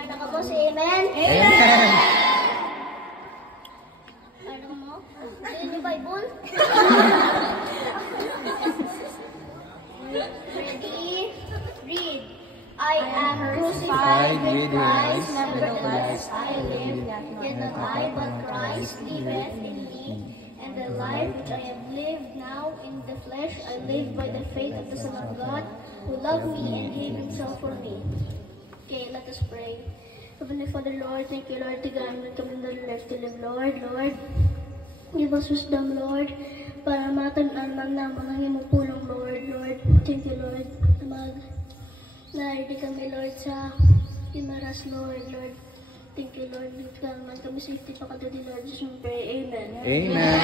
Ay, nakabo si Amen? Amen! Ano mo? Read yung Bible? Ready? Read. I am crucified with Christ, nevertheless I live, yet not I, but Christ liveth in me. And the life which I have lived now in the flesh, I live by the faith of the Son of God, who loved me and gave himself for me. Okay, let us pray. Heavenly Father, Lord, thank you, Lord, to guide me to the life to live, Lord. Lord, give us wisdom, Lord, para matanan man naman ang iyong pulong, Lord. Lord, thank you, Lord, na-ready kami, Lord, sa Imaras, Lord. Lord, thank you, Lord. Nagkaman kami safety pa kada di, Lord. Just pray. Amen. Amen.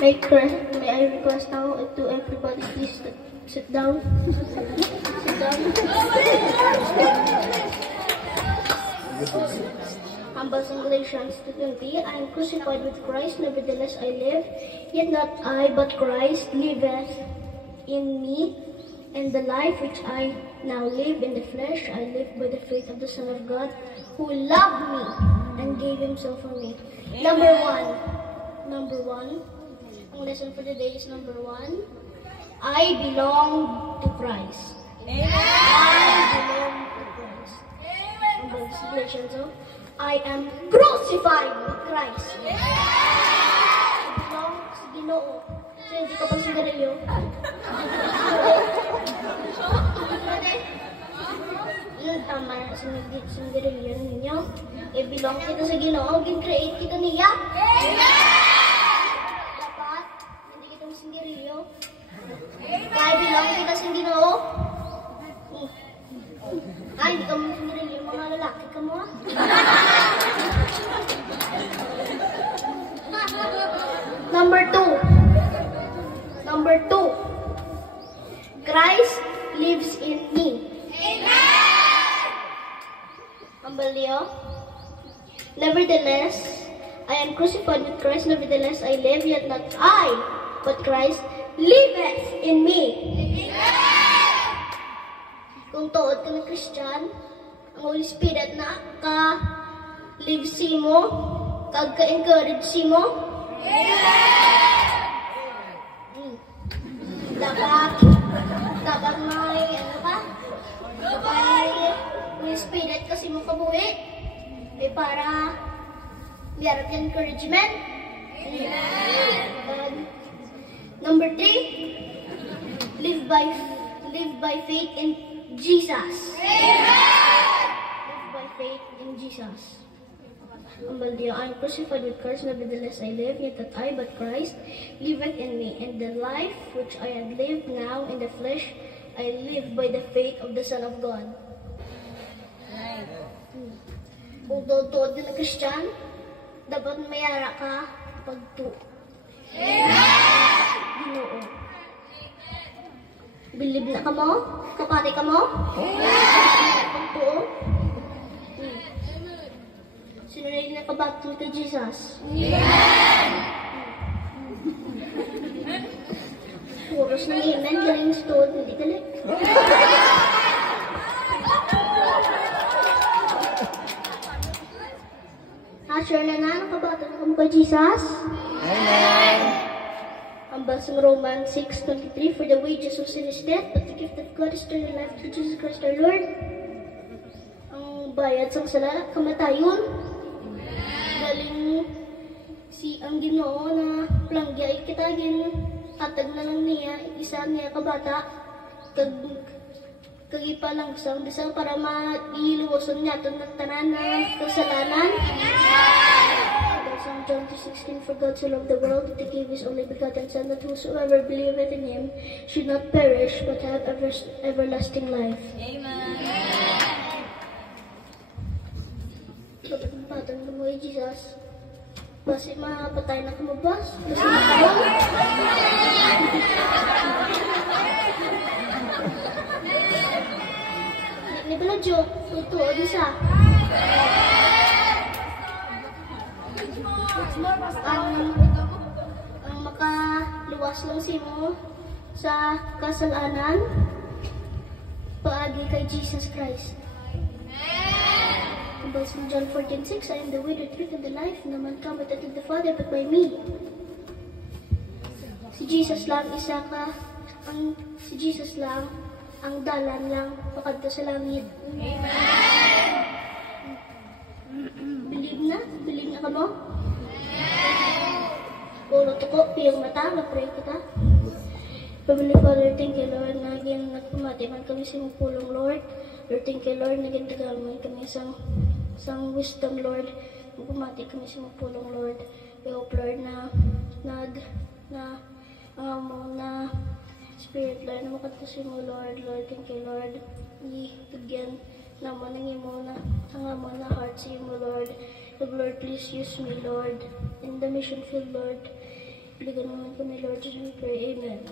May I request now to everybody, please sit down. Sit down. Humble Galatians 2:20. I am crucified with Christ, nevertheless I live. Yet not I, but Christ liveth in me. And the life which I now live in the flesh, I live by the faith of the Son of God, who loved me and gave himself for me. Number one. Ang lesson for today is number 1. I belong to Christ. Amen. I belong to Christ. Amen. Galatians, I am crucified with Christ. Amen. I belong sa Ginoo. So, hindi ka pa sigarilyo. Tama na sigarilyo ninyo. I-belong kita sa Ginoo. Gin-create kita niya. Dapat, hindi kita sigarilyo. Kaya belong kita sa Ginoo. Ay, hindi ka mo sigarilyo. Mga lalaki ka mo. Number 2. Christ lives in me. Amen. Humble Leo. Nevertheless, I am crucified with Christ. Nevertheless, I live, yet not I, but Christ liveth in me. Amen. Kung tuod ka na Christian, ang Holy Spirit na ka-live si mo, kag-ka-encourage si mo. Amen. Dapat may, may spirit kasi mo kabuhi. Para meron yung encouragement. Amen. Number 3, live by faith in Jesus. Amen. Live by faith in Jesus. I am crucified with Christ, nevertheless I live, yet not I, but Christ liveth in me. And the life which I have lived now in the flesh, I live by the faith of the Son of God. Kung tuod na Christian, dapat mayara ka pagtu. Ginoo. Believe na ka mo? Kapati ka mo? Pagtuo? Sinunod na kabato kay Jesus. Amen! Puros ng amen, galing stood, hindi galing. Sure na nakabato na kamo kay Jesus? Amen! Ang basang Romans 6:23, for the wages of sin is death, but the gift of God is eternal life through Jesus Christ our Lord. Ang bayad sa sala, kamatayon. Galing ang Ginoo na planggya kita atag na lang niya isa niya kabata kagipa lang sa para mailuwasan niya ito ng tanan na kasalanan. Psalm John 2:16, for God so loved the world that he gave his only begotten Son, that whosoever believeth in him should not perish but have everlasting life. Amen. Patang mo kay Jesus. Basi mapatay na kumabas. Basi makaroon. Hindi ba na joke? Tutuo di siya. Ang makaluwas lang si mo sa kasalanan paagi kay Jesus Christ. About from John 14:6, I am the way, the truth, and the life. No man cometh unto the Father but by me. Si Jesus lang ang dalan lang pakadto sa langit. Believe na ka mo? Puro tuko, piyong mata, na-pray kita. Heavenly Father, thank you, Lord, na again nagpamati man kami sa imong pulong, Lord. Lord, thank you, Lord, na again tagalman kami sa wisdom, Lord. Nagpamati kami sa imong pulong, Lord. We hope, Lord, na Spirit, Lord, na makanta sa imo, Lord. Lord, thank you, Lord. Ibigyan naman ng imo na ang na heart sa imo, Lord. Lord, please use me, Lord, in the mission field, Lord. Bigyan naman kami, Lord, we pray. Amen.